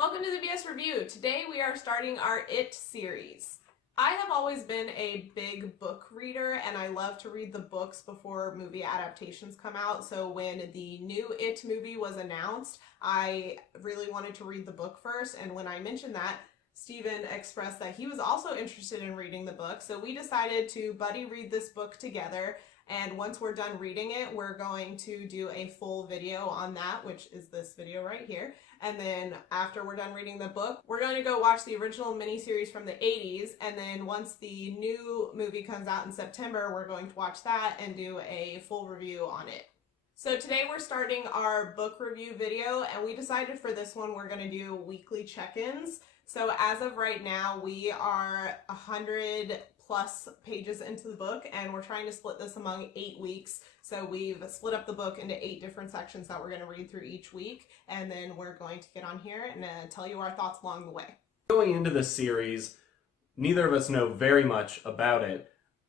Welcome to the BS Review. Today we are starting our It series. I have always been a big book reader and I love to read the books before movie adaptations come out. So when the new It movie was announced, I really wanted to read the book first, and when I mentioned that, Steven expressed that he was also interested in reading the book. So we decided to buddy read this book together. And once we're done reading it, we're going to do a full video on that, which is this video right here. And then after we're done reading the book, we're going to go watch the original miniseries from the 80s. And then once the new movie comes out in September, we're going to watch that and do a full review on it. So today we're starting our book review video, and we decided for this one we're going to do weekly check-ins. So as of right now, we are 100 plus pages into the book, and we're trying to split this among 8 weeks. So we've split up the book into 8 different sections that we're going to read through each week, and then we're going to get on here and tell you our thoughts along the way. Going into this series, neither of us know very much about it.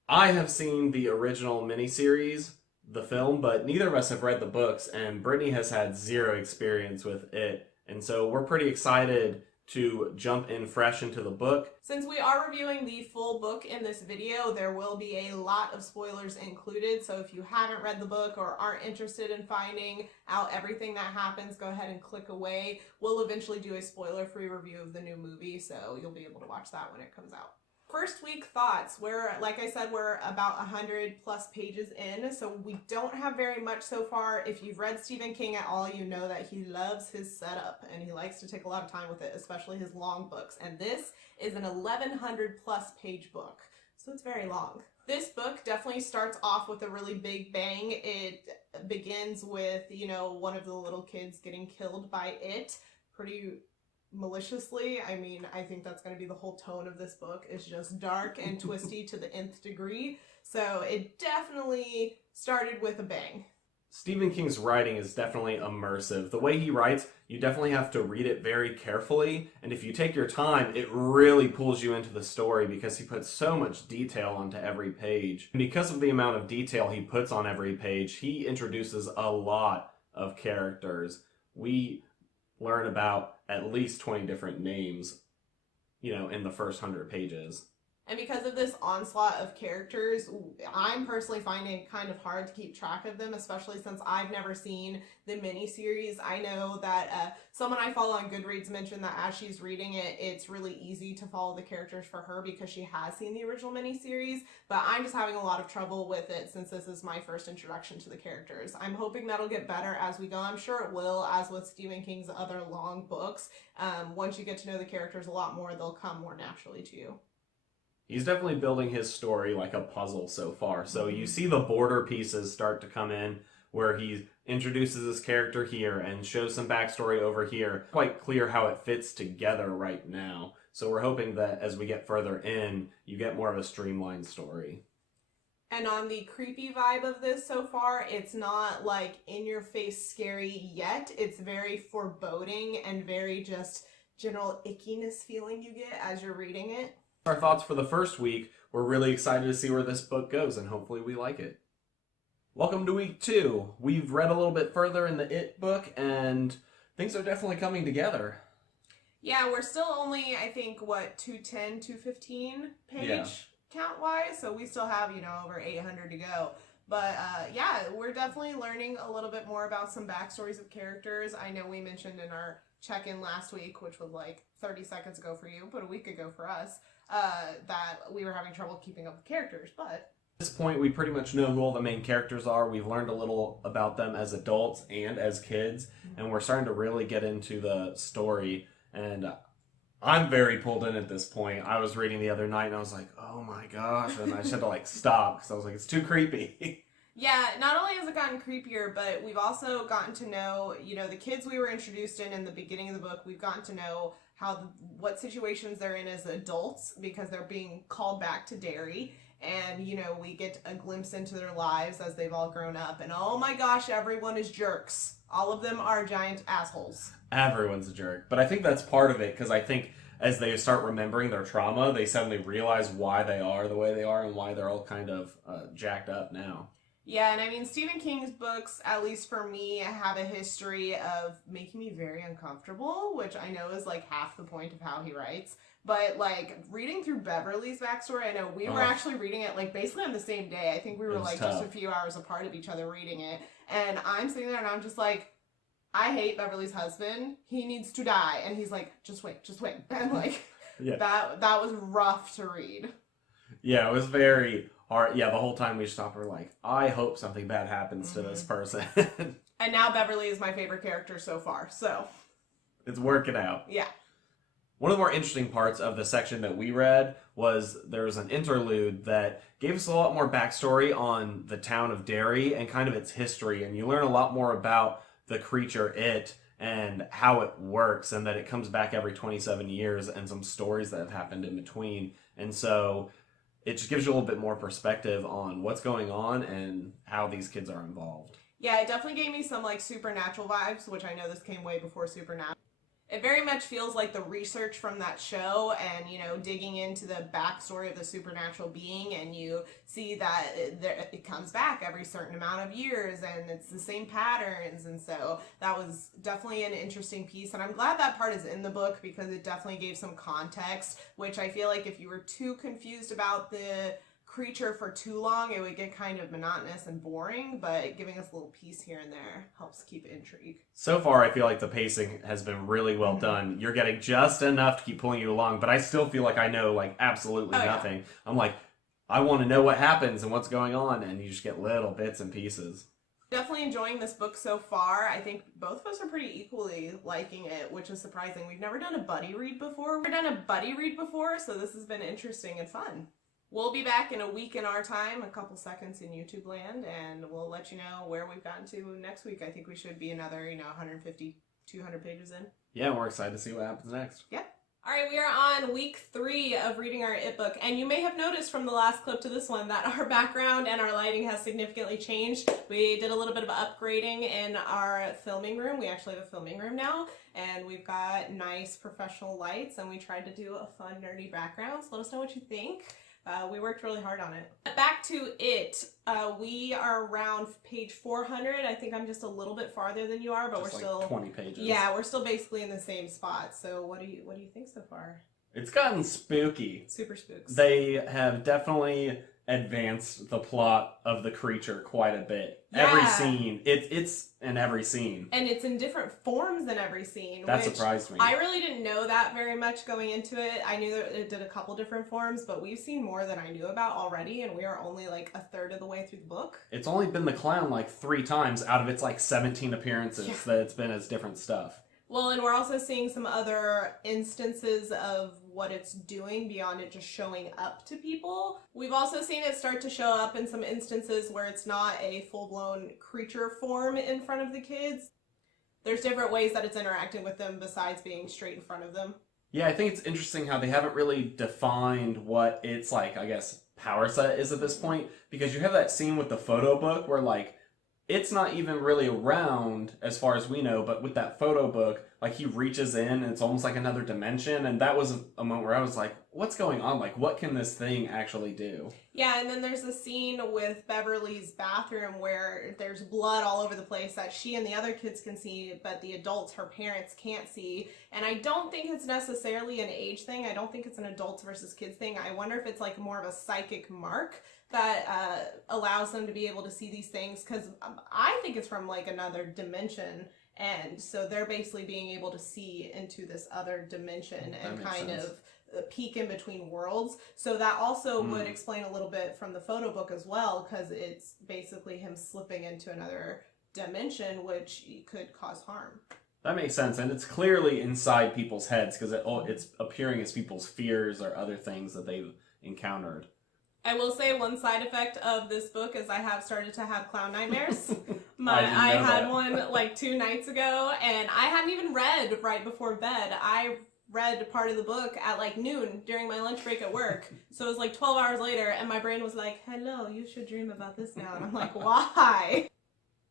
I have seen the original miniseries, the film, but neither of us have read the books, and Brittany has had zero experience with it. And so we're pretty excited to jump in fresh into the book. Since we are reviewing the full book in this video, there will be a lot of spoilers included. So if you haven't read the book or aren't interested in finding out everything that happens, go ahead and click away. We'll eventually do a spoiler-free review of the new movie, so you'll be able to watch that when it comes out. First week thoughts. Like I said, we're about 100 plus pages in, so we don't have very much so far. If you've read Stephen King at all, you know that he loves his setup and he likes to take a lot of time with it, especially his long books. And this is an 1,100 plus page book, so it's very long. This book definitely starts off with a really big bang. It begins with, one of the little kids getting killed by it pretty maliciously. I mean, I think that's going to be the whole tone of this book, is just dark and twisty to the nth degree. So it definitely started with a bang. Stephen King's writing is definitely immersive. The way he writes, you definitely have to read it very carefully, and if you take your time, it really pulls you into the story because he puts so much detail onto every page. And because of the amount of detail he puts on every page, he introduces a lot of characters. We learn about at least 20 different names, in the first 100 pages. And because of this onslaught of characters, I'm personally finding it kind of hard to keep track of them, especially since I've never seen the miniseries. I know that someone I follow on Goodreads mentioned that as she's reading it, it's really easy to follow the characters for her because she has seen the original miniseries, but I'm just having a lot of trouble with it since this is my first introduction to the characters. I'm hoping that'll get better as we go. I'm sure it will, as with Stephen King's other long books. Once you get to know the characters a lot more, they'll come more naturally to you. He's definitely building his story like a puzzle so far. So you see the border pieces start to come in where he introduces his character here and shows some backstory over here. Quite clear how it fits together right now. So we're hoping that as we get further in, you get more of a streamlined story. And on the creepy vibe of this so far, it's not like in-your-face scary yet. It's very foreboding and very just general ickiness feeling you get as you're reading it. Our thoughts for the first week. We're really excited to see where this book goes, and hopefully we like it. Welcome to week 2. We've read a little bit further in the It book, and things are definitely coming together. Yeah, we're still only, I think, 210, 215 page count-wise, so we still have, over 800 to go. But, yeah, we're definitely learning a little bit more about some backstories of characters. I know we mentioned in our check-in last week, which was like 30 seconds ago for you, but a week ago for us, that we were having trouble keeping up with characters, but at this point, we pretty much know who all the main characters are. We've learned a little about them as adults and as kids, and we're starting to really get into the story, and I'm very pulled in at this point. I was reading the other night, and I was like, oh my gosh, and I just had to stop, because I was like, it's too creepy. Yeah, not only has it gotten creepier, but we've also gotten to know, the kids we were introduced in the beginning of the book. We've gotten to know what situations they're in as adults because they're being called back to Derry. And, we get a glimpse into their lives as they've all grown up. And oh my gosh, everyone is jerks. All of them are giant assholes. Everyone's a jerk. But I think that's part of it, because I think as they start remembering their trauma, they suddenly realize why they are the way they are and why they're all kind of jacked up now. Yeah, and I mean, Stephen King's books, at least for me, have a history of making me very uncomfortable, which I know is like half the point of how he writes. But like reading through Beverly's backstory, I know we were actually reading it like basically on the same day. I think we were like just a few hours apart of each other reading it. And I'm sitting there and I'm just like, I hate Beverly's husband. He needs to die. And he's like, just wait. And like, that was rough to read. Yeah, it was very hard. Yeah, the whole time we stopped, we're like, I hope something bad happens to this person. And now Beverly is my favorite character so far, so. It's working out. Yeah. One of the more interesting parts of the section that we read was there was an interlude that gave us a lot more backstory on the town of Derry and kind of its history, and you learn a lot more about the creature It and how it works, and that it comes back every 27 years, and some stories that have happened in between. And so it just gives you a little bit more perspective on what's going on and how these kids are involved. Yeah, it definitely gave me some like Supernatural vibes, which I know this came way before Supernatural. It very much feels like the research from that show and, you know, digging into the backstory of the supernatural being, and you see that it comes back every certain amount of years and it's the same patterns, and so that was definitely an interesting piece, and I'm glad that part is in the book because it definitely gave some context, which I feel like if you were too confused about the creature for too long, it would get kind of monotonous and boring, but giving us a little piece here and there helps keep intrigue. So far, I feel like the pacing has been really well done. You're getting just enough to keep pulling you along, but I still feel like I know like absolutely nothing. Yeah. I'm like, I want to know what happens and what's going on, and you just get little bits and pieces. Definitely enjoying this book so far. I think both of us are pretty equally liking it, which is surprising. We've never done a buddy read before. So this has been interesting and fun. We'll be back in a week in our time, a couple seconds in YouTube land, and we'll let you know where we've gotten to next week. I think we should be another, 150, 200 pages in. Yeah, we're excited to see what happens next. Yeah. All right, we are on week 3 of reading our It book, and you may have noticed from the last clip to this one that our background and our lighting has significantly changed. We did a little bit of upgrading in our filming room. We actually have a filming room now, and we've got nice professional lights, and we tried to do a fun, nerdy background, so let us know what you think. We worked really hard on it. Back to It. We are around page 400. I think I'm just a little bit farther than you are, but just we're like still 20 pages. Yeah, we're still basically in the same spot. So what do you think so far? It's gotten spooky. Super spooks. They have definitely advanced the plot of the creature quite a bit. Yeah. Every scene, it's in every scene. And it's in different forms in every scene. That surprised me. I really didn't know that very much going into it. I knew that it did a couple different forms, but we've seen more than I knew about already, and we are only like a third of the way through the book. It's only been the clown like 3 times out of its like 17 appearances that it's been as different stuff. Well, and we're also seeing some other instances of what it's doing beyond it just showing up to people. We've also seen it start to show up in some instances where it's not a full-blown creature form in front of the kids. There's different ways that it's interacting with them besides being straight in front of them. Yeah, I think it's interesting how they haven't really defined what its, like, I guess, power set is at this point. Because you have that scene with the photo book where, like, it's not even really around as far as we know, but with that photo book, like he reaches in and it's almost like another dimension. And that was a moment where I was like, what's going on? Like, what can this thing actually do? Yeah, and then there's a scene with Beverly's bathroom where there's blood all over the place that she and the other kids can see, but the adults, her parents, can't see. And I don't think it's necessarily an age thing. I don't think it's an adults versus kids thing. I wonder if it's like more of a psychic mark that allows them to be able to see these things, because I think it's from like another dimension, and so they're basically being able to see into this other dimension and kind of peek in between worlds. So that also would explain a little bit from the photo book as well, because it's basically him slipping into another dimension, which could cause harm. That makes sense, and it's clearly inside people's heads because it's appearing as people's fears or other things that they've encountered. I will say one side effect of this book is I have started to have clown nightmares. I had one like 2 nights ago, and I hadn't even read right before bed. I read part of the book at like noon during my lunch break at work. So it was like 12 hours later, and my brain was like, hello, you should dream about this now. And I'm like, why?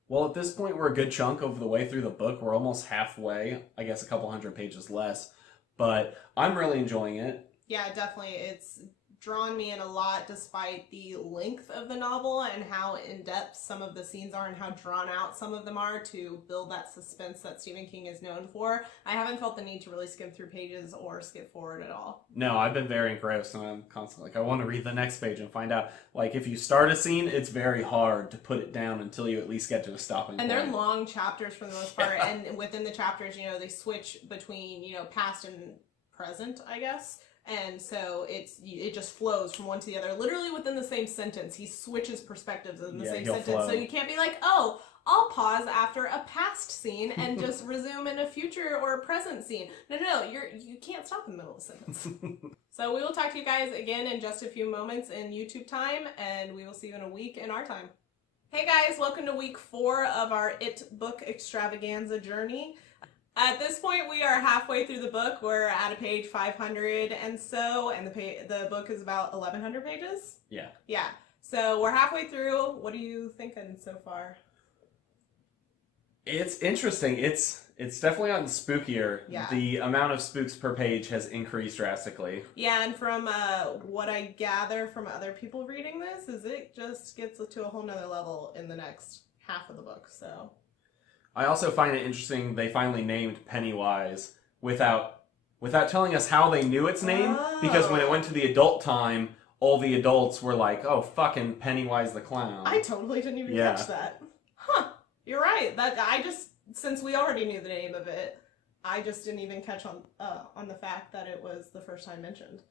Well, at this point, we're a good chunk of the way through the book. We're almost halfway, I guess a couple hundred pages less. But I'm really enjoying it. Yeah, definitely. It's drawn me in a lot despite the length of the novel and how in-depth some of the scenes are and how drawn out some of them are to build that suspense that Stephen King is known for. I haven't felt the need to really skim through pages or skip forward at all. No, I've been very engrossed, and I'm constantly like, I want to read the next page and find out. Like, if you start a scene, it's very hard to put it down until you at least get to a stopping point. And they're long chapters for the most part, and within the chapters, they switch between, past and present, I guess. And so it just flows from one to the other. Literally within the same sentence, he switches perspectives in the same sentence. Flow. So you can't be like, oh, I'll pause after a past scene and just resume in a future or a present scene. No, you can't stop in the middle of a sentence. So we will talk to you guys again in just a few moments in YouTube time, and we will see you in a week in our time. Hey guys, welcome to week 4 of our It book extravaganza journey. At this point, we are halfway through the book. We're at a page 500 and so, and the book is about 1,100 pages? Yeah. Yeah. So we're halfway through. What are you thinking so far? It's interesting. It's definitely gotten spookier. Yeah. The amount of spooks per page has increased drastically. Yeah, and from what I gather from other people reading this, is it just gets to a whole nother level in the next half of the book, so... I also find it interesting they finally named Pennywise without telling us how they knew its name, because when it went to the adult time, all the adults were like, oh, fucking Pennywise the Clown. I totally didn't even catch that. Huh, you're right. Since we already knew the name of it, I just didn't even catch on the fact that it was the first time mentioned.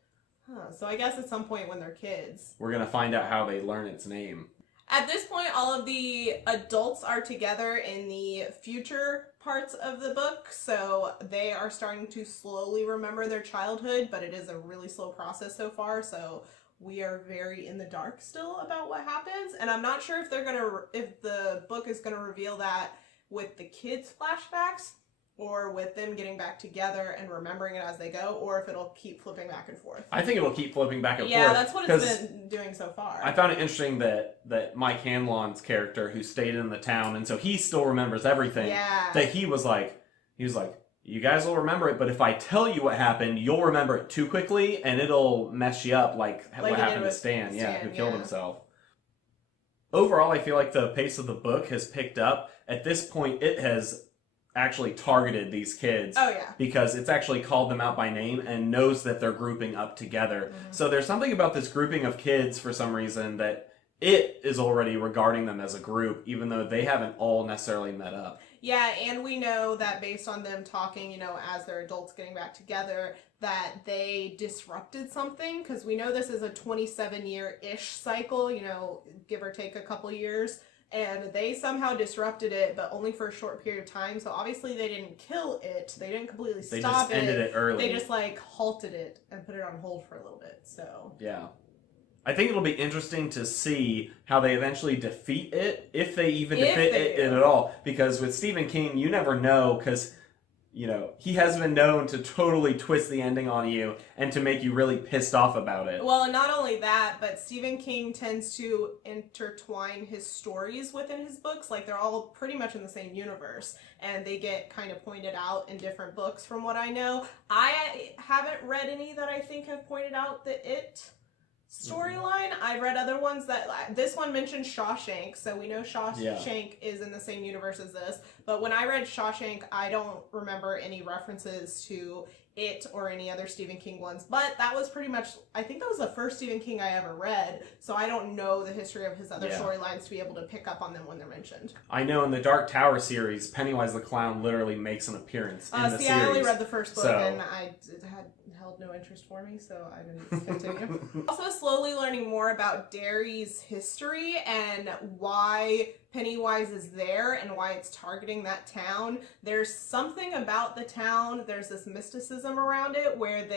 Huh, so I guess at some point when they're kids. We're going to find out how they learn its name. At this point, all of the adults are together in the future parts of the book, so they are starting to slowly remember their childhood, but it is a really slow process so far, so we are very in the dark still about what happens, and I'm not sure if the book is gonna reveal that with the kids' flashbacks, or with them getting back together and remembering it as they go, or if it'll keep flipping back and forth. I think it'll keep flipping back and forth. Yeah, that's what it's been doing so far. I found it interesting that Mike Hanlon's character, who stayed in the town, and so he still remembers everything, that he was like, you guys will remember it, but if I tell you what happened, you'll remember it too quickly, and it'll mess you up like what happened to Stan, who killed himself. Overall, I feel like the pace of the book has picked up. At this point, it has actually targeted these kids. Oh, yeah. Because it's actually called them out by name and knows that they're grouping up together. Mm-hmm. So there's something about this grouping of kids for some reason that it is already regarding them as a group, even though they haven't all necessarily met up. Yeah, and we know that based on them talking, as they're adults getting back together, that they disrupted something, because we know this is a 27-year-ish cycle, give or take a couple years. And they somehow disrupted it, but only for a short period of time. So obviously they didn't kill it. They didn't completely stop it. They just ended it early. They just halted it and put it on hold for a little bit. So yeah, I think it'll be interesting to see how they eventually defeat it, if they even defeat it at all. Because with Stephen King, you never know, because he has been known to totally twist the ending on you and to make you really pissed off about it. Well, and not only that, but Stephen King tends to intertwine his stories within his books. Like, they're all pretty much in the same universe, and they get kind of pointed out in different books from what I know. I haven't read any that I think have pointed out the It storyline. I've read other ones this one mentioned Shawshank, so we know Shawshank is in the same universe as this, but when I read Shawshank, I don't remember any references to It or any other Stephen King ones, but that was pretty much, I think that was the first Stephen King I ever read, so I don't know the history of his other storylines to be able to pick up on them when they're mentioned. I know in the Dark Tower series, Pennywise the Clown literally makes an appearance in the series. I only read the first book, and I had held no interest for me, so I didn't continue. Also slowly learning more about Derry's history and why Pennywise is there and why it's targeting that town. There's something about the town, there's this mysticism around it where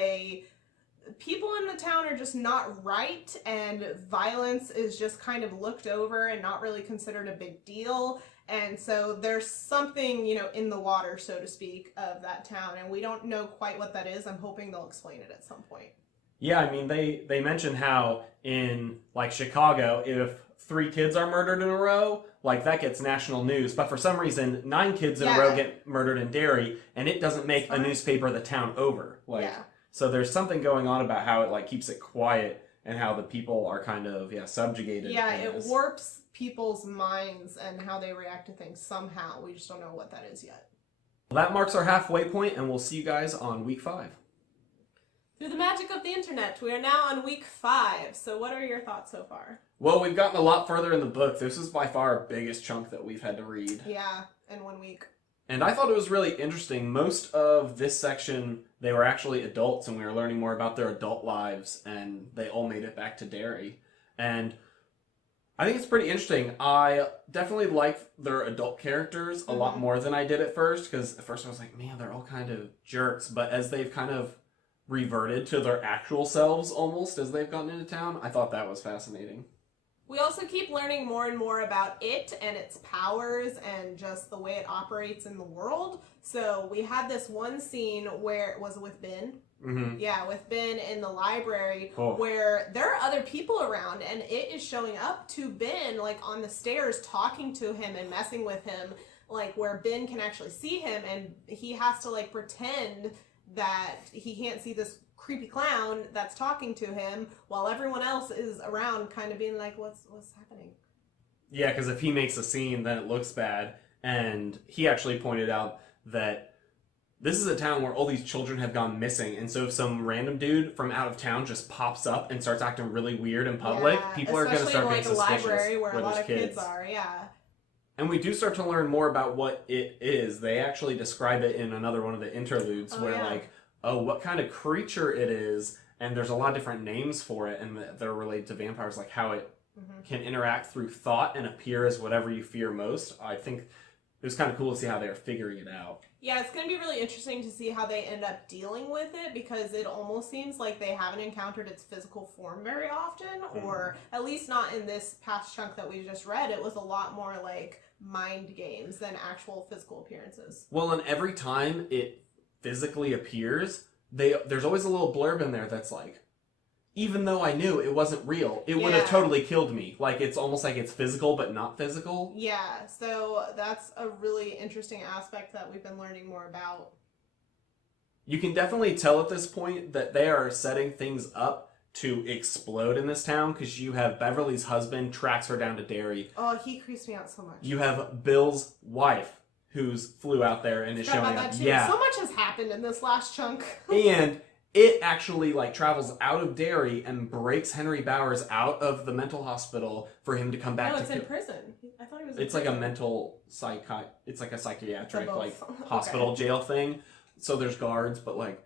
people in the town are just not right, and violence is just kind of looked over and not really considered a big deal. And so there's something, in the water, so to speak, of that town, and we don't know quite what that is. I'm hoping they'll explain it at some point. Yeah, I mean, they mention how in, Chicago, if 3 kids are murdered in a row, that gets national news. But for some reason, 9 kids in a row get murdered in Derry, and it doesn't make a newspaper the town over. So there's something going on about how it, keeps it quiet and how the people are kind of subjugated. Yeah, it warps people's minds and how they react to things somehow. We just don't know what that is yet. Well, that marks our halfway point, and we'll see you guys on week 5. Through the magic of the internet, we are now on week 5. So what are your thoughts so far? Well, we've gotten a lot further in the book. This is by far our biggest chunk that we've had to read. Yeah, in 1 week. And I thought it was really interesting. Most of this section, they were actually adults, and we were learning more about their adult lives, and they all made it back to Derry. And I think it's pretty interesting. I definitely like their adult characters a lot more than I did at first, because at first I was like, man, they're all kind of jerks. But as they've kind of reverted to their actual selves almost as they've gotten into town, I thought that was fascinating. We also keep learning more and more about it and its powers and just the way it operates in the world. So we had this one scene where it was with Ben. Mm-hmm. Yeah, with Ben in the library, Cool. where there are other people around, and it is showing up to Ben, like on the stairs, talking to him and messing with him, like where Ben can actually see him, and he has to like pretend that he can't see this creepy clown that's talking to him while everyone else is around kind of being like, what's happening? Yeah, because if he makes a scene, then it looks bad. And he actually pointed out that this is a town where all these children have gone missing, and so if some random dude from out of town just pops up and starts acting really weird in public, people are going to start getting suspicious. Especially in like a library where a lot of kids kids are, yeah. And we do start to learn more about what it is. They actually describe it in another one of the interludes like, what kind of creature it is, and there's a lot of different names for it, and they're related to vampires, like how it can interact through thought and appear as whatever you fear most. I think it was kind of cool to see how they're figuring it out. Yeah, it's going to be really interesting to see how they end up dealing with it, because it almost seems like they haven't encountered its physical form very often, or at least not in this past chunk that we just read. It was a lot more like mind games than actual physical appearances. Well, and every time it physically appears, there's always a little blurb in there that's like, even though I knew it wasn't real, it would have totally killed me. Like, it's almost like it's physical, but not physical. Yeah, so that's a really interesting aspect that we've been learning more about. You can definitely tell at this point that they are setting things up to explode in this town, because you have Beverly's husband tracks her down to Derry. Oh, he creeps me out so much. You have Bill's wife, who's flew out there and is showing up. Yeah, so much has happened in this last chunk. And it actually like travels out of Derry and breaks Henry Bowers out of the mental hospital for him to come back. No, it's in prison. I thought he was. It's like a mental it's like a psychiatric like Okay. hospital jail thing. So there's guards, but like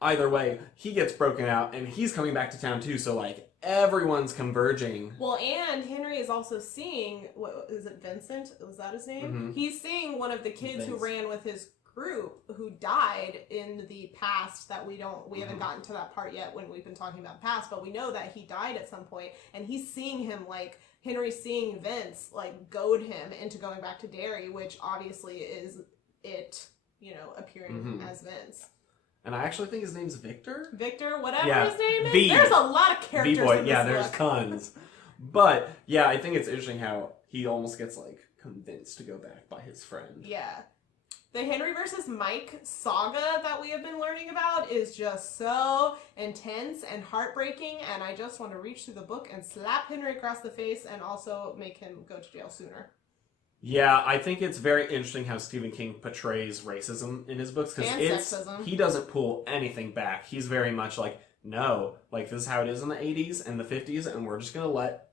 either way, he gets broken out and he's coming back to town too. So like everyone's converging. Well, and Henry is also seeing, what is it, Vincent? Was that his name? Mm-hmm. He's seeing one of the kids who ran with his group who died in the past that we haven't gotten to that part yet when we've been talking about the past, but we know that he died at some point, and he's seeing him, like Henry's seeing Vince like goad him into going back to Derry, which obviously is it, appearing as Vince. And I actually think his name's Victor, whatever his name is. There's a lot of characters V-boy. in this there's book. tons. But yeah, I think it's interesting how he almost gets like convinced to go back by his friend. Yeah. The Henry versus Mike saga that we have been learning about is just so intense and heartbreaking, and I just want to reach through the book and slap Henry across the face and also make him go to jail sooner. Yeah, I think it's very interesting how Stephen King portrays racism in his books, because sexism. He doesn't pull anything back. He's very much like, no, like this is how it is in the 80s and the 50s, and we're just gonna let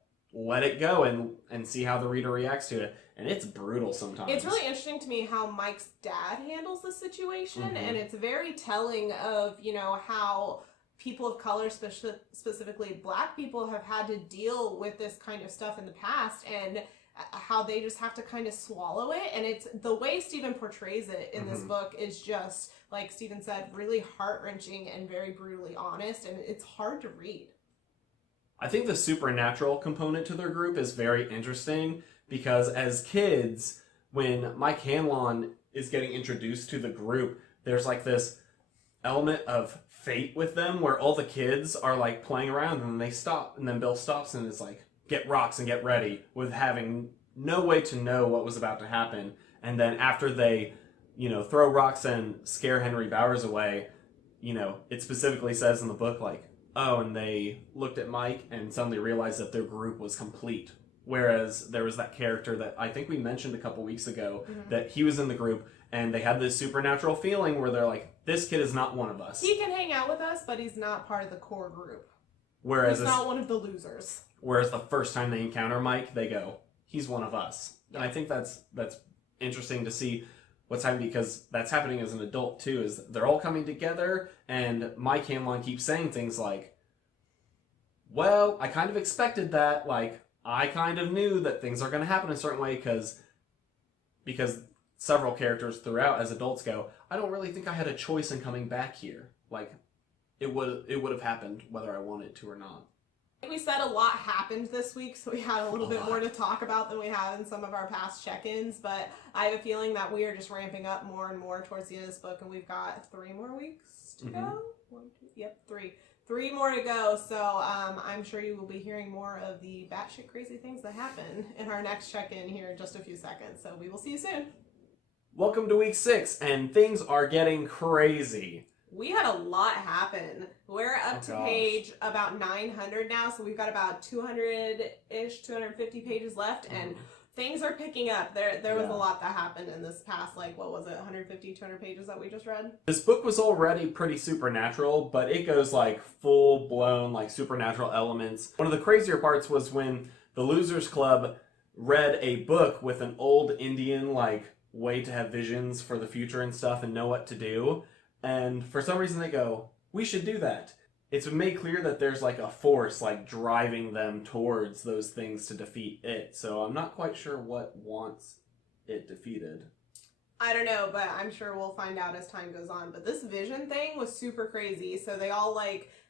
it go and see how the reader reacts to it. And it's brutal sometimes. It's really interesting to me how Mike's dad handles the situation, and it's very telling of, how people of color, specifically Black people, have had to deal with this kind of stuff in the past, and how they just have to kind of swallow it. And it's the way Stephen portrays it in this book is just, like Stephen said, really heart-wrenching and very brutally honest, and it's hard to read. I think the supernatural component to their group is very interesting, because as kids, when Mike Hanlon is getting introduced to the group, there's like this element of fate with them where all the kids are like playing around and they stop, and then Bill stops and is like, get rocks and get ready, with having no way to know what was about to happen. And then after they, throw rocks and scare Henry Bowers away, it specifically says in the book, like, oh, and they looked at Mike and suddenly realized that their group was complete. Whereas there was that character that I think we mentioned a couple weeks ago, that he was in the group and they had this supernatural feeling where they're like, this kid is not one of us. He can hang out with us, but he's not part of the core group. Whereas he's not one of the losers. Whereas the first time they encounter Mike, they go, he's one of us. And I think that's interesting to see what's happening, because that's happening as an adult too, is they're all coming together, and Mike Hanlon keeps saying things like, well, I kind of expected that, like, I kind of knew that things are going to happen a certain way, because several characters throughout as adults go, I don't really think I had a choice in coming back here. Like, it would have happened whether I wanted to or not. We said a lot happened this week, so we had a little bit more to talk about than we have in some of our past check-ins, but I have a feeling that we are just ramping up more and more towards the end of this book, and we've got 3 more weeks to go? 1, 2, yep, 3. 3 more to go, so I'm sure you will be hearing more of the batshit crazy things that happen in our next check-in here in just a few seconds, so we will see you soon. Welcome to week 6, and things are getting crazy. We had a lot happen. We're up to page about 900 now, so we've got about 200-ish, 250 pages left, and things are picking up. There was a lot that happened in this past, like, what was it, 150, 200 pages that we just read? This book was already pretty supernatural, but it goes, like, full-blown, like, supernatural elements. One of the crazier parts was when the Losers Club read a book with an old Indian, like, way to have visions for the future and stuff and know what to do. And for some reason they go, we should do that. It's made clear that there's like a force like driving them towards those things to defeat it. So I'm not quite sure what wants it defeated. I don't know, but I'm sure we'll find out as time goes on. But this vision thing was super crazy. So they all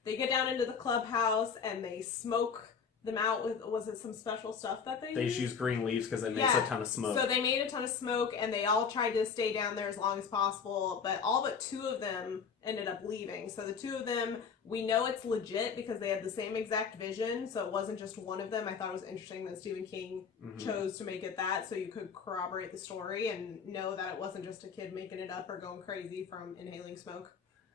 they get down into the clubhouse and they smoke them out with, was it some special stuff that they used? Use green leaves because it makes a ton of smoke. So they made a ton of smoke, and they all tried to stay down there as long as possible, but all but 2 of them ended up leaving. So the 2 of them, we know it's legit because they had the same exact vision, so it wasn't just one of them. I thought it was interesting that Stephen King chose to make it that, so you could corroborate the story and know that it wasn't just a kid making it up or going crazy from inhaling smoke.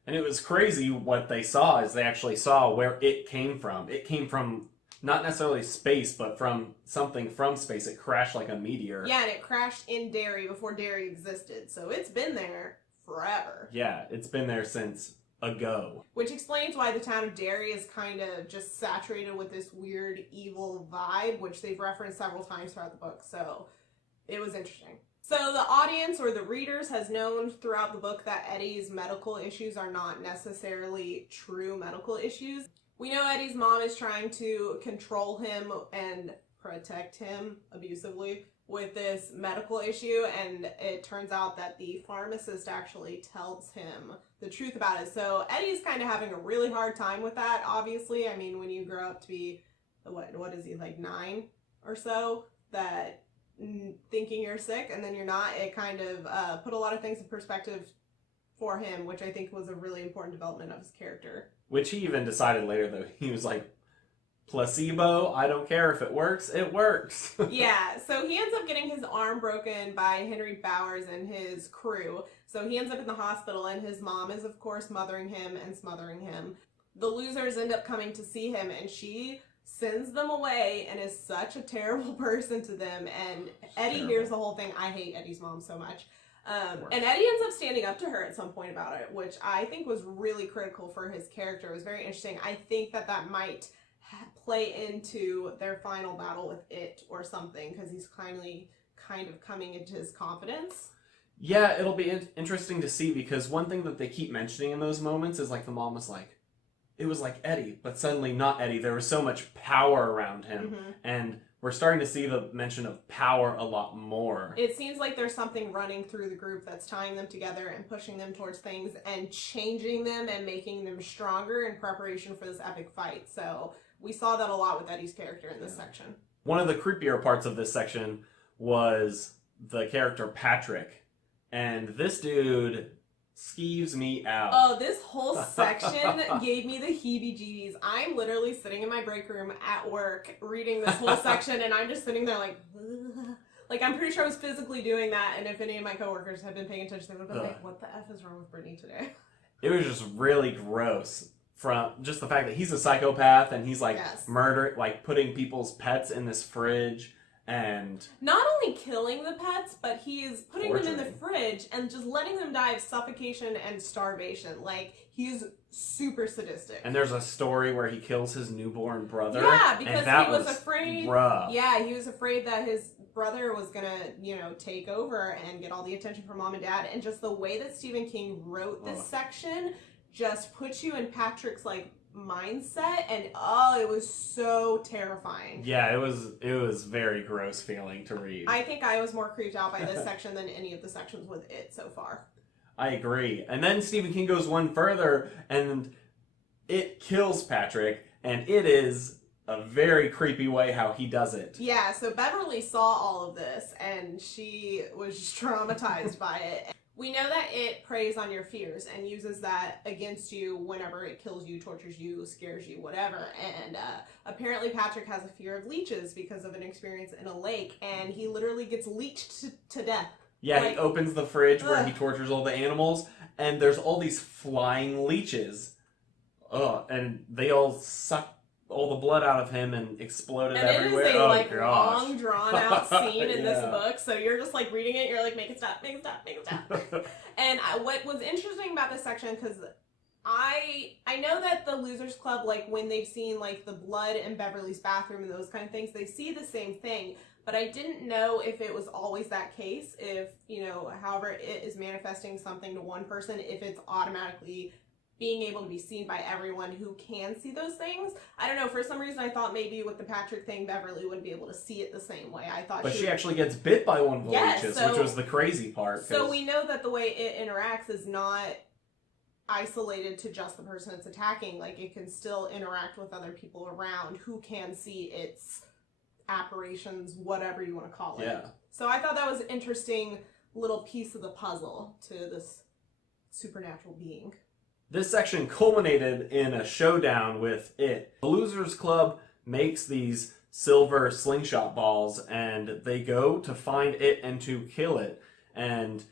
And it was crazy what they saw, is they actually saw where it came from. It came from not necessarily space, but from something from space. It crashed like a meteor. Yeah, and it crashed in Derry before Derry existed. So it's been there forever. Yeah, it's been there since ago. Which explains why the town of Derry is kind of just saturated with this weird evil vibe, which they've referenced several times throughout the book. So it was interesting. So the audience or the readers has known throughout the book that Eddie's medical issues are not necessarily true medical issues. We know Eddie's mom is trying to control him and protect him abusively with this medical issue, and it turns out that the pharmacist actually tells him the truth about it. So Eddie's kind of having a really hard time with that, obviously. I mean, when you grow up to be, what is he, like 9 or so, that thinking you're sick and then you're not, it kind of put a lot of things in perspective for him, which I think was a really important development of his character. Which he even decided later, though. He was like, placebo, I don't care if it works, it works. Yeah, so he ends up getting his arm broken by Henry Bowers and his crew. So he ends up in the hospital, and his mom is, of course, mothering him and smothering him. The losers end up coming to see him, and she sends them away and is such a terrible person to them. And Eddie hears the whole thing. I hate Eddie's mom so much. And Eddie ends up standing up to her at some point about it, which I think was really critical for his character. It was very interesting. I think that might play into their final battle with it or something, because he's kind of coming into his confidence. Yeah, it'll be interesting to see, because one thing that they keep mentioning in those moments is like the mom was like, it was like Eddie, but suddenly not Eddie. There was so much power around him, and we're starting to see the mention of power a lot more. It seems like there's something running through the group that's tying them together and pushing them towards things and changing them and making them stronger in preparation for this epic fight. So we saw that a lot with Eddie's character in this section. One of the creepier parts of this section was the character Patrick. And this dude skeeves me out. Oh, this whole section gave me the heebie-jeebies. I'm literally sitting in my break room at work reading this whole section, and I'm just sitting there like, ugh. Like, I'm pretty sure I was physically doing that, and if any of my coworkers had been paying attention, they would have been like, what the F is wrong with Brittany today? It was just really gross. from just the fact that he's a psychopath and he's like Yes. putting people's pets in this fridge and not only killing the pets, but he is putting them in the torturing. fridge and just letting them die of suffocation and starvation. Like, he's super sadistic. And there's a story where he kills his newborn brother. Yeah, because and that he was afraid. Rough. Yeah, he was afraid that his brother was gonna, take over and get all the attention from mom and dad. And just the way that Stephen King wrote this section just puts you in Patrick's mindset, and it was so terrifying. Yeah, it was very gross feeling to read. I think I was more creeped out by this section than any of the sections with it so far. I agree. And then Stephen King goes one further and it kills Patrick, and it is a very creepy way how he does it. Yeah, so Beverly saw all of this and she was traumatized by it. We know that it preys on your fears and uses that against you whenever it kills you, tortures you, scares you, whatever. And apparently Patrick has a fear of leeches because of an experience in a lake, and he literally gets leeched to death. Yeah, he opens the fridge where he tortures all the animals, and there's all these flying leeches. And they all suck all the blood out of him and exploded everywhere. And it is a long drawn out scene in this Yeah. book, so you're just reading it, you're like, make it stop, make it stop, make it stop. And what was interesting about this section, because I know that the Losers Club, when they've seen the blood in Beverly's bathroom and those kind of things, they see the same thing. But I didn't know if it was always that case, if, however it is manifesting something to one person, if it's automatically being able to be seen by everyone who can see those things. I don't know, for some reason I thought maybe with the Patrick thing, Beverly would be able to see it the same way. I thought But she actually gets bit by one of the leeches, so, which was the crazy part. So we know that the way it interacts is not isolated to just the person it's attacking. It can still interact with other people around who can see its apparitions, whatever you want to call it. Yeah. So I thought that was an interesting little piece of the puzzle to this supernatural being. This section culminated in a showdown with it. The Losers Club makes these silver slingshot balls, and they go to find it and to kill it. And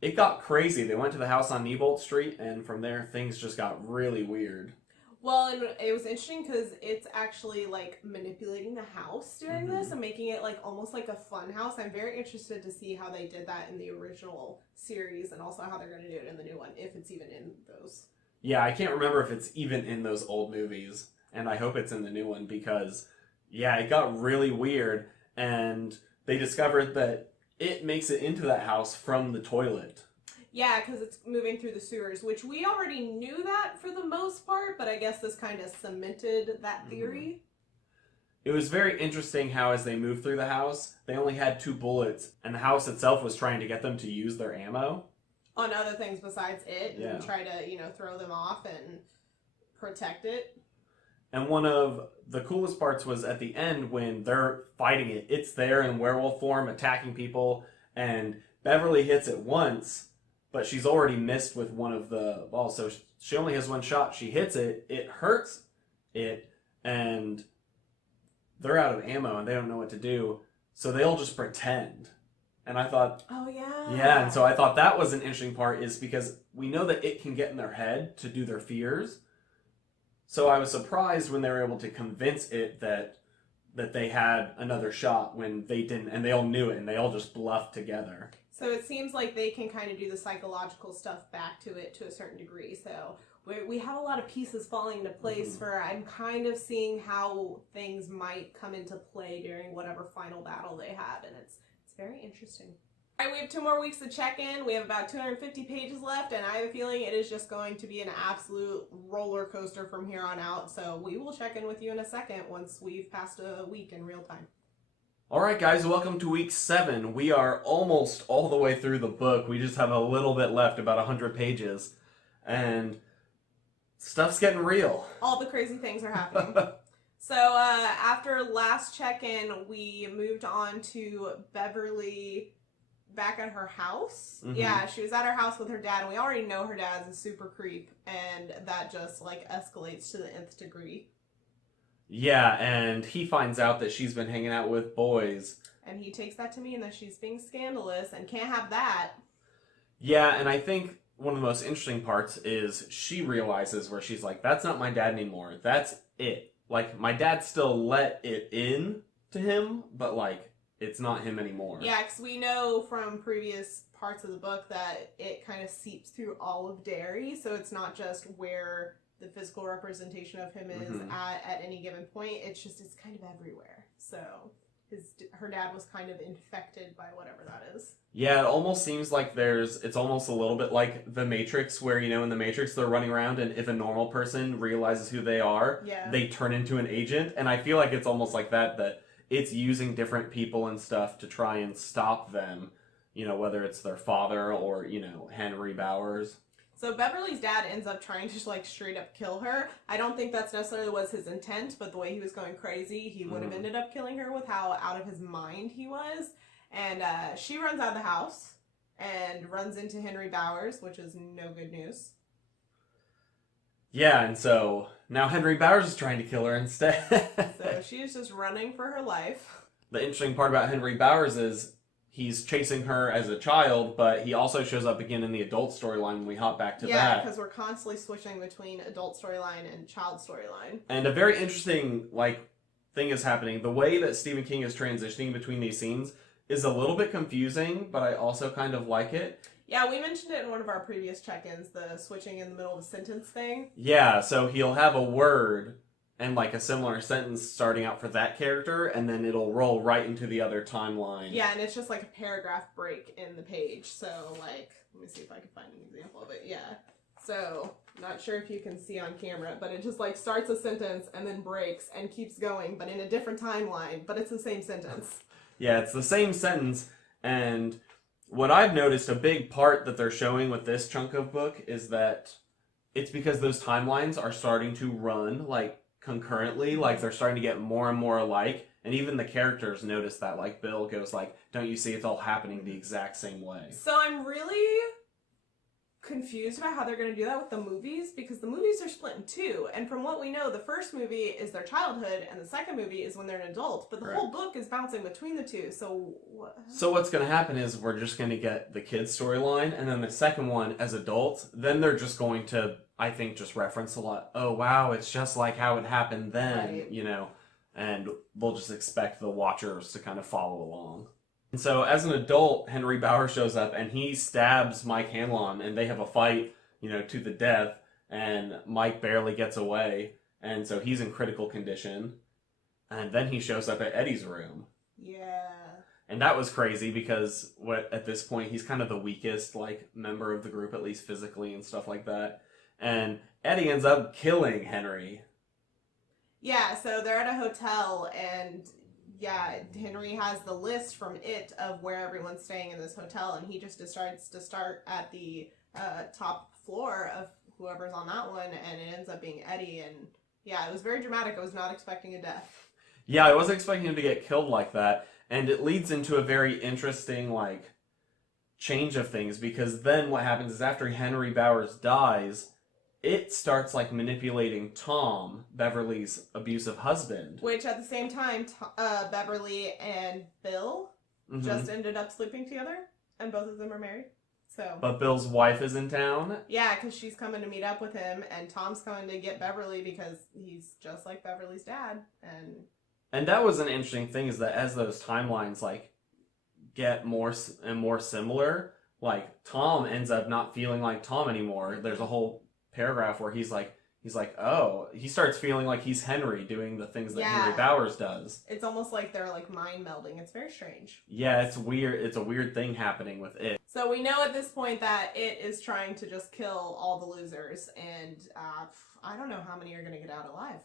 it got crazy. They went to the house on Nebolt Street, and from there, things just got really weird. Well, and it was interesting because it's actually manipulating the house during this and making it almost like a fun house. I'm very interested to see how they did that in the original series, and also how they're going to do it in the new one, if it's even in those. Yeah, I can't remember if it's even in those old movies, and I hope it's in the new one because, yeah, it got really weird, and they discovered that it makes it into that house from the toilet. Yeah, because it's moving through the sewers, which we already knew that for the most part, but I guess this kind of cemented that theory. It was very interesting how as they moved through the house, they only had 2 bullets, and the house itself was trying to get them to use their ammo. On other things besides it, Yeah. and try to, throw them off and protect it. And one of the coolest parts was at the end when they're fighting it. It's there in werewolf form, attacking people, and Beverly hits it once, but she's already missed with one of the balls, so she only has 1 shot. She hits it, it hurts it, and they're out of ammo and they don't know what to do, so they all just pretend. And I thought, oh yeah. Yeah, and so I thought that was an interesting part, is because we know that it can get in their head to do their fears. So I was surprised when they were able to convince it that they had another shot when they didn't, and they all knew it, and they all just bluffed together. So it seems like they can kind of do the psychological stuff back to it to a certain degree. So we have a lot of pieces falling into place for, I'm kind of seeing how things might come into play during whatever final battle they have, and it's very interesting. All right, we have 2 more weeks to check in. We have about 250 pages left, and I have a feeling it is just going to be an absolute roller coaster from here on out. So we will check in with you in a second once we've passed a week in real time. All right, guys, welcome to week 7. We are almost all the way through the book. We just have a little bit left, about 100 pages. And stuff's getting real. All the crazy things are happening. So after last check-in, we moved on to Beverly back at her house. Yeah, she was at her house with her dad, and we already know her dad's a super creep, and that just escalates to the nth degree. Yeah, and he finds out that she's been hanging out with boys. And he takes that to mean that she's being scandalous and can't have that. Yeah, and I think one of the most interesting parts is she realizes where she's like, that's not my dad anymore. That's it. Like, my dad still let it in to him, but, like, it's not him anymore. Yeah, because we know from previous parts of the book that it kind of seeps through all of Derry, so it's not just where the physical representation of him is at any given point. It's kind of everywhere. So her dad was kind of infected by whatever that is. Yeah, it almost seems like it's almost a little bit like The Matrix, where, in The Matrix they're running around, and if a normal person realizes who they are, they turn into an agent. And I feel like it's almost like that it's using different people and stuff to try and stop them, whether it's their father or, Henry Bowers. So Beverly's dad ends up trying to straight up kill her. I don't think that's necessarily was his intent, but the way he was going crazy, he would have ended up killing her with how out of his mind he was. And she runs out of the house and runs into Henry Bowers, which is no good news. Yeah, and so now Henry Bowers is trying to kill her instead. So she is just running for her life. The interesting part about Henry Bowers is he's chasing her as a child, but he also shows up again in the adult storyline when we hop back to that. Yeah, because we're constantly switching between adult storyline and child storyline. And a very interesting, thing is happening. The way that Stephen King is transitioning between these scenes is a little bit confusing, but I also kind of like it. Yeah, we mentioned it in one of our previous check-ins, the switching in the middle of a sentence thing. Yeah, so he'll have a word and a similar sentence starting out for that character, and then it'll roll right into the other timeline. Yeah, and it's just like a paragraph break in the page. So, let me see if I can find an example of it. Yeah. So, not sure if you can see on camera, but it just starts a sentence and then breaks and keeps going, but in a different timeline, but it's the same sentence. Yeah, it's the same sentence, and what I've noticed, a big part that they're showing with this chunk of book is that it's because those timelines are starting to run, concurrently, they're starting to get more and more alike, and even the characters notice that, Bill goes don't you see it's all happening the exact same way? So I'm really confused about how they're going to do that with the movies, because the movies are split in two, and from what we know, the first movie is their childhood, and the second movie is when they're an adult, but the whole book is bouncing between the two, so what? So what's going to happen is we're just going to get the kids' storyline, and then the second one as adults, then they're just going to, I think, just reference a lot, oh wow, it's just like how it happened then, right. And we'll just expect the watchers to kind of follow along. And so as an adult, Henry Bowers shows up and he stabs Mike Hanlon, and they have a fight, to the death, and Mike barely gets away, and so he's in critical condition. And then he shows up at Eddie's room. Yeah. And that was crazy because at this point he's kind of the weakest member of the group, at least physically and stuff like that. And Eddie ends up killing Henry. Yeah, so they're at a hotel, and Henry has the list from it of where everyone's staying in this hotel, and he just decides to start at the top floor of whoever's on that one, and it ends up being Eddie, and it was very dramatic. I was not expecting a death. Yeah, I wasn't expecting him to get killed like that, and it leads into a very interesting, change of things, because then what happens is after Henry Bowers dies, it starts manipulating Tom, Beverly's abusive husband. Which at the same time, Beverly and Bill just ended up sleeping together, and both of them are married. So. But Bill's wife is in town. Yeah, because she's coming to meet up with him, and Tom's coming to get Beverly because he's just like Beverly's dad. And that was an interesting thing, is that as those timelines get more and more similar, Tom ends up not feeling like Tom anymore. There's a whole paragraph where he's like, oh, he starts feeling like he's Henry, doing the things that Henry Bowers does. It's almost like they're mind melding. It's very strange. Yeah, it's weird. It's a weird thing happening with it. So we know at this point that it is trying to just kill all the losers, and I don't know how many are going to get out alive.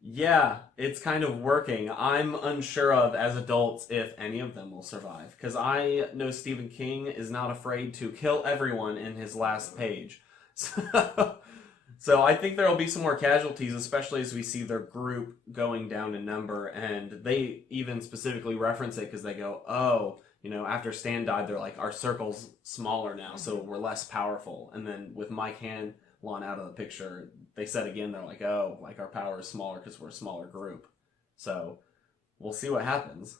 Yeah, it's kind of working. I'm unsure of, as adults, if any of them will survive, because I know Stephen King is not afraid to kill everyone in his last page. So I think there will be some more casualties, especially as we see their group going down in number, and they even specifically reference it because they go, oh, after Stan died, they're like, our circle's smaller now, so we're less powerful. And then with Mike Hanlon out of the picture, they said again, they're like, oh, our power is smaller because we're a smaller group. So we'll see what happens.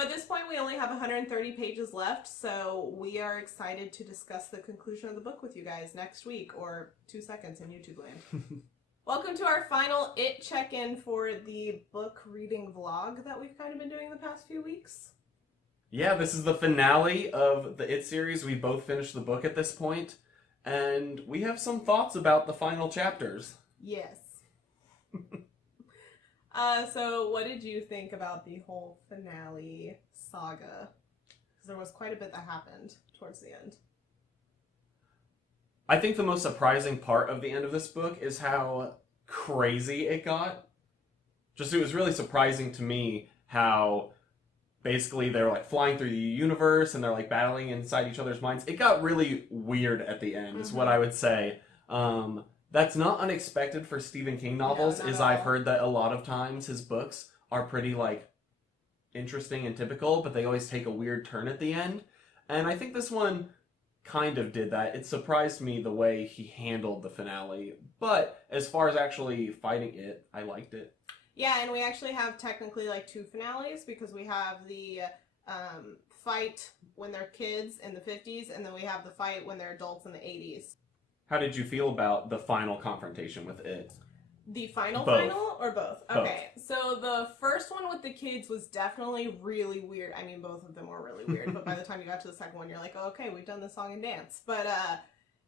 But at this point, we only have 130 pages left, so we are excited to discuss the conclusion of the book with you guys next week, or 2 seconds in YouTube land. Welcome to our final It check-in for the book reading vlog that we've kind of been doing the past few weeks. Yeah, this is the finale of the It series. We both finished the book at this point, and we have some thoughts about the final chapters. Yes. So what did you think about the whole finale saga? Because there was quite a bit that happened towards the end. I think the most surprising part of the end of this book is how crazy it got. Just, it was really surprising to me how basically they're like flying through the universe and they're like battling inside each other's minds. It got really weird at the end, is what I would say. That's not unexpected for Stephen King novels, No, is I've heard that a lot of times his books are pretty like interesting and typical, but they always take a weird turn at the end. And I think this one kind of did that. It surprised me the way he handled the finale. But as far as actually fighting it, I liked it. Yeah, and we actually have technically like 2 finales, because we have the fight when they're kids in the 50s, and then we have the fight when they're adults in the 80s. How did you feel about the final confrontation with it? The final Both. Or both? Okay, so the first one with the kids was definitely really weird. I mean, both of them were really weird, but by the time you got to the second one, you're like, oh, okay, we've done the song and dance. But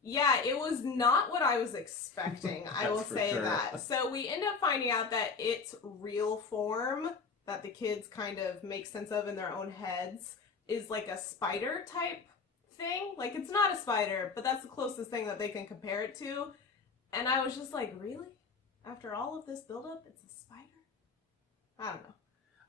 yeah, it was not what I was expecting, I will say that. So we end up finding out that its real form that the kids kind of make sense of in their own heads is like a spider type thing. Like, it's not a spider, but that's the closest thing that they can compare it to. And I was just like, really? After all of this buildup, it's a spider? I don't know.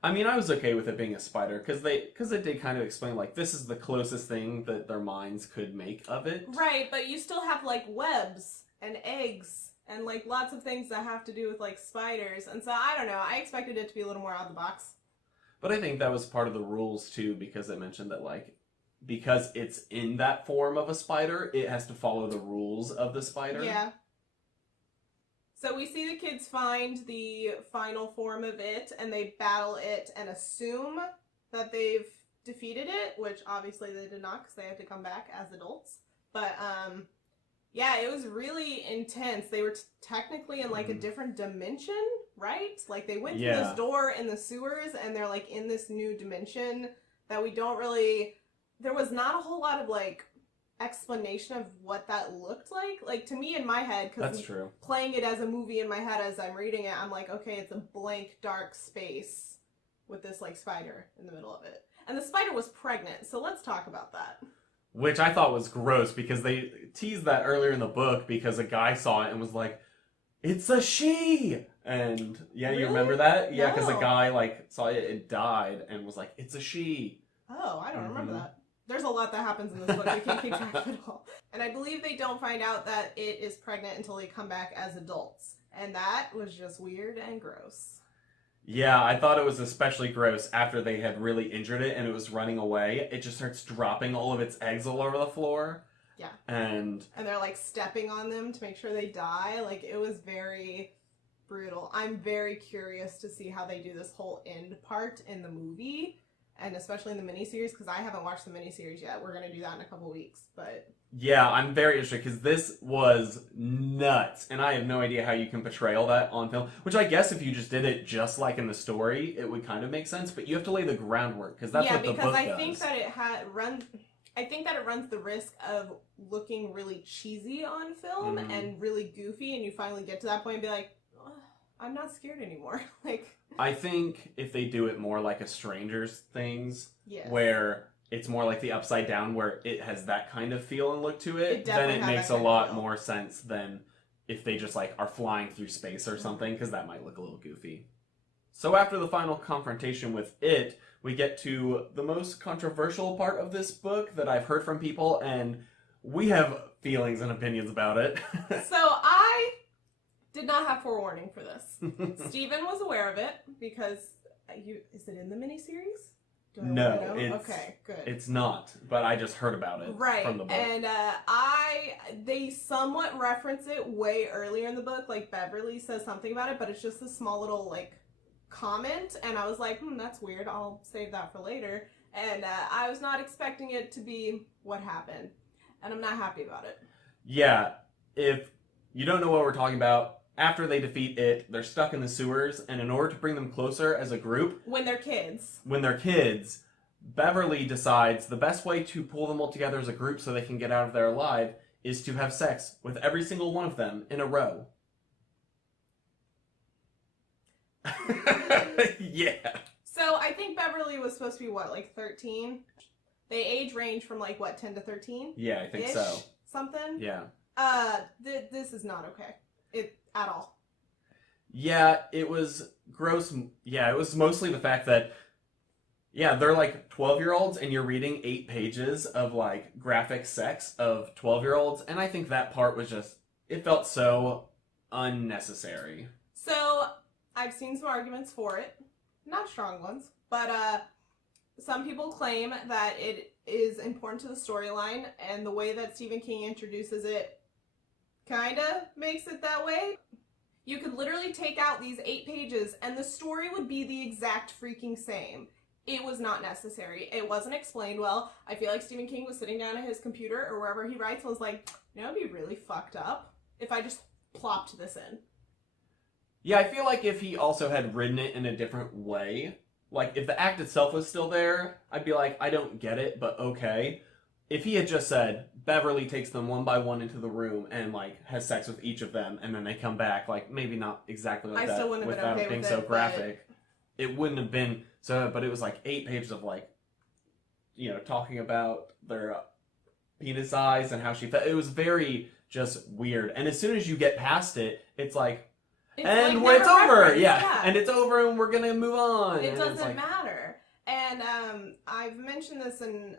I mean, I was okay with it being a spider, because it did kind of explain, like, this is the closest thing that their minds could make of it. Right, but you still have, like, webs and eggs and, like, lots of things that have to do with, like, spiders. And so, I don't know, I expected it to be a little more out of the box. But I think that was part of the rules, too, because it mentioned that, like, because it's in that form of a spider, it has to follow the rules of the spider. Yeah. So we see the kids find the final form of it, and they battle it and assume that they've defeated it, which obviously they did not, because they had to come back as adults. But, yeah, it was really intense. They were technically in, like, a different dimension, right? Like, they went through this door in the sewers, and they're, like, in this new dimension that we don't really... There was not a whole lot of, like, explanation of what that looked like. Like, to me in my head, because playing it as a movie in my head as I'm reading it, I'm like, okay, it's a blank, dark space with this, like, spider in the middle of it. And the spider was pregnant, so let's talk about that. Which I thought was gross, because they teased that earlier in the book, because a guy saw it and was like, it's a she! And, yeah, Really? You remember that? Yeah, because No. a guy, like, saw it, it died, and was like, it's a she. Oh, I don't remember that. There's a lot that happens in this book. We can't keep track of it all. And I believe they don't find out that it is pregnant until they come back as adults. And that was just weird and gross. Yeah, I thought it was especially gross after they had really injured it and it was running away. It just starts dropping all of its eggs all over the floor. Yeah. And they're, like, stepping on them to make sure they die. Like, it was very brutal. I'm very curious to see how they do this whole end part in the movie. And especially in the miniseries, because I haven't watched the miniseries yet. We're going to do that in a couple weeks, but... Yeah, I'm very interested, because this was nuts, and I have no idea how you can portray all that on film, which I guess if you just did it just like in the story, it would kind of make sense, but you have to lay the groundwork, because that's what the book does. Yeah, because I think that it runs the risk of looking really cheesy on film and really goofy, and you finally get to that point and be like, oh, I'm not scared anymore. Like... I think if they do it more like a Stranger Things, yes, where it's more like the Upside Down, where it has that kind of feel and look to it, then it makes a lot more sense than if they just like are flying through space or something, because that might look a little goofy. So after the final confrontation with it, we get to the most controversial part of this book that I've heard from people, and we have feelings and opinions about it. So I did not have forewarning for this. Steven was aware of it, because is it in the miniseries? No, okay, good. It's not, but I just heard about it from the book. And they somewhat reference it way earlier in the book, like Beverly says something about it, but it's just a small little, like, comment, and I was like, that's weird, I'll save that for later. And I was not expecting it to be what happened, and I'm not happy about it. Yeah, if you don't know what we're talking about, after they defeat it, they're stuck in the sewers, and in order to bring them closer as a group... When they're kids, Beverly decides the best way to pull them all together as a group so they can get out of there alive is to have sex with every single one of them in a row. Yeah. So I think Beverly was supposed to be, what, like 13? They age range from, like, what, 10 to 13? Yeah, I think so. Something? Yeah. This is not okay. At all. Yeah, it was gross. Yeah, it was mostly the fact that, yeah, they're like 12-year-olds and you're reading 8 pages of like graphic sex of 12-year-olds, and I think that part was just, it felt so unnecessary. So, I've seen some arguments for it. Not strong ones, but some people claim that it is important to the storyline, and the way that Stephen King introduces it kinda makes it that way. You could literally take out these 8 pages and the story would be the exact freaking same. It was not necessary. It wasn't explained well. I feel like Stephen King was sitting down at his computer or wherever he writes and was like, you know, it'd be really fucked up if I just plopped this in. Yeah, I feel like if he also had written it in a different way, like if the act itself was still there, I'd be like, I don't get it, but okay. If he had just said, Beverly takes them one by one into the room and like has sex with each of them and then they come back, like maybe not exactly like that without it being so graphic. It wouldn't have been so, but it was like 8 pages of like, you know, talking about their penis size and how she felt. It was very just weird. And as soon as you get past it, it's like, and when it's over, yeah, and it's over and we're gonna move on. It doesn't matter. And I've mentioned this in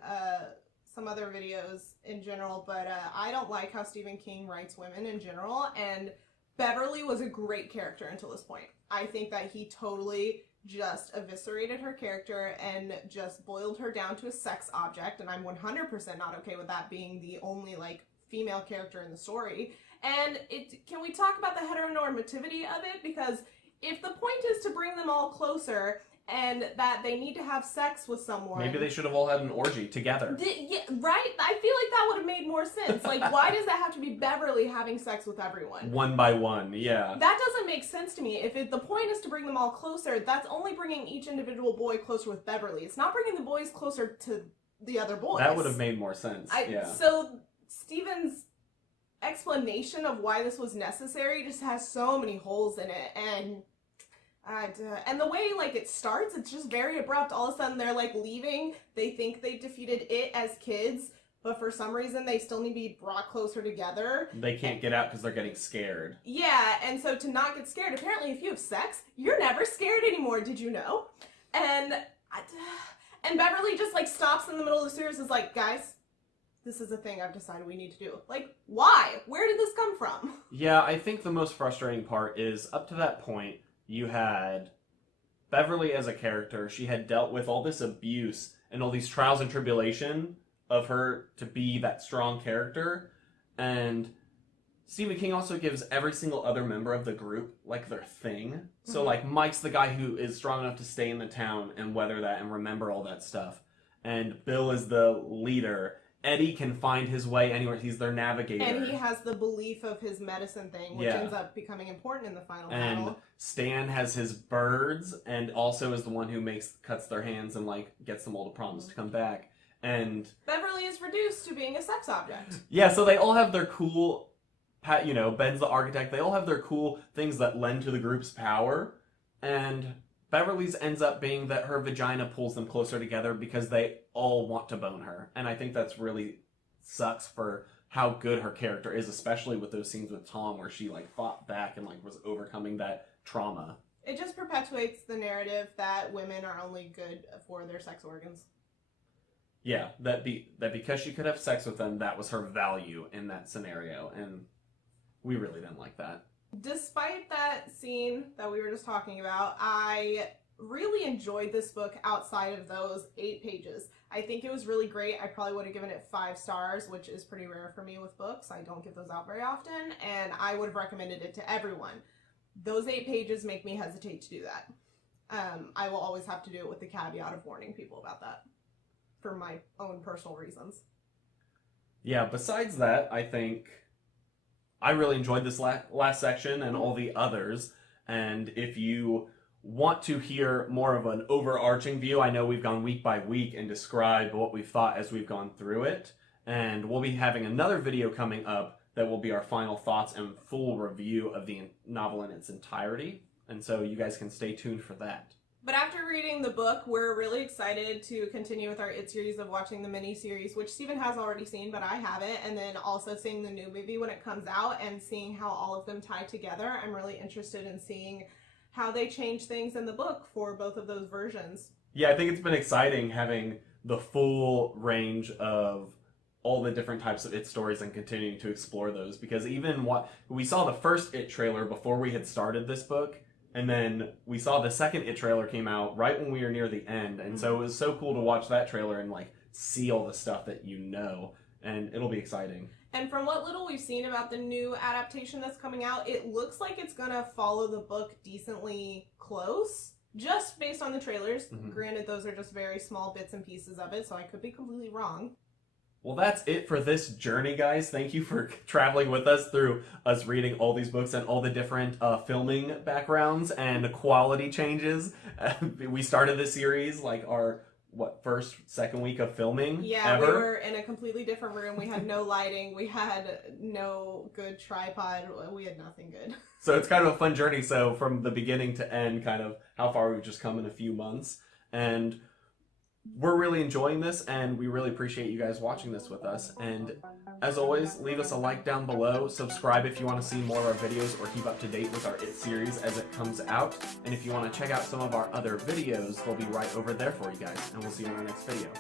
some other videos in general, but I don't like how Stephen King writes women in general, and Beverly was a great character until this point. I think that he totally just eviscerated her character and just boiled her down to a sex object, and I'm 100% not okay with that being the only, like, female character in the story. And can we talk about the heteronormativity of it? Because if the point is to bring them all closer and that they need to have sex with someone... Maybe they should have all had an orgy together. Yeah, right? I feel like that would have made more sense. Like, why does that have to be Beverly having sex with everyone? One by one, yeah. That doesn't make sense to me. If the point is to bring them all closer, that's only bringing each individual boy closer with Beverly. It's not bringing the boys closer to the other boys. That would have made more sense, yeah. So, Stephen's explanation of why this was necessary just has so many holes in it, and the way, like, it starts, it's just very abrupt. All of a sudden, they're, like, leaving. They think they defeated it as kids, but for some reason, they still need to be brought closer together. They can't get out because they're getting scared. Yeah, and so to not get scared, apparently if you have sex, you're never scared anymore, did you know? And Beverly just, like, stops in the middle of the series and is like, guys, this is a thing I've decided we need to do. Like, why? Where did this come from? Yeah, I think the most frustrating part is, up to that point, you had Beverly as a character. She had dealt with all this abuse and all these trials and tribulation of her to be that strong character. And Stephen King also gives every single other member of the group, like, their thing. Mm-hmm. So, like, Mike's the guy who is strong enough to stay in the town and weather that and remember all that stuff. And Bill is the leader. Eddie can find his way anywhere. He's their navigator. And he has the belief of his medicine thing, which ends up becoming important in the final battle. And Stan has his birds, and also is the one who cuts their hands and, like, gets them all to promise to come back. And Beverly is reduced to being a sex object. Yeah, so they all have their cool, you know, Ben's the architect. They all have their cool things that lend to the group's power. And Beverly's ends up being that her vagina pulls them closer together because they all want to bone her. And I think that's really sucks for how good her character is, especially with those scenes with Tom where she, like, fought back and, like, was overcoming that trauma. It just perpetuates the narrative that women are only good for their sex organs. Yeah, that because she could have sex with them, that was her value in that scenario. And we really didn't like that. Despite that scene that we were just talking about, I really enjoyed this book outside of those 8 pages. I think it was really great. I probably would have given it 5 stars, which is pretty rare for me with books. I don't give those out very often, and I would have recommended it to everyone. Those 8 pages make me hesitate to do that. I will always have to do it with the caveat of warning people about that for my own personal reasons. Yeah, besides that, I think I really enjoyed this last section and all the others. And if you want to hear more of an overarching view, I know we've gone week by week and described what we've thought as we've gone through it. And we'll be having another video coming up that will be our final thoughts and full review of the novel in its entirety. And so you guys can stay tuned for that. But after reading the book, we're really excited to continue with our It series of watching the mini-series, which Stephen has already seen, but I haven't, and then also seeing the new movie when it comes out and seeing how all of them tie together. I'm really interested in seeing how they change things in the book for both of those versions. Yeah, I think it's been exciting having the full range of all the different types of It stories and continuing to explore those, because even what we saw the first It trailer before we had started this book, and then we saw the second It trailer came out right when we were near the end, and so it was so cool to watch that trailer and like see all the stuff that you know, and it'll be exciting. And from what little we've seen about the new adaptation that's coming out, it looks like it's gonna follow the book decently close, just based on the trailers. Granted, those are just very small bits and pieces of it, so I could be completely wrong. Well, that's it for this journey, guys. Thank you for traveling with us through us reading all these books and all the different filming backgrounds and quality changes. We started this series like our, second week of filming Yeah, ever? We were in a completely different room. We had no lighting. We had no good tripod. We had nothing good. So it's kind of a fun journey. So from the beginning to end, kind of how far we've just come in a few months. And we're really enjoying this, and we really appreciate you guys watching this with us. And as always, leave us a like down below, subscribe if you want to see more of our videos or keep up to date with our It series as it comes out. And if you want to check out some of our other videos, they'll be right over there for you guys. And we'll see you in our next video.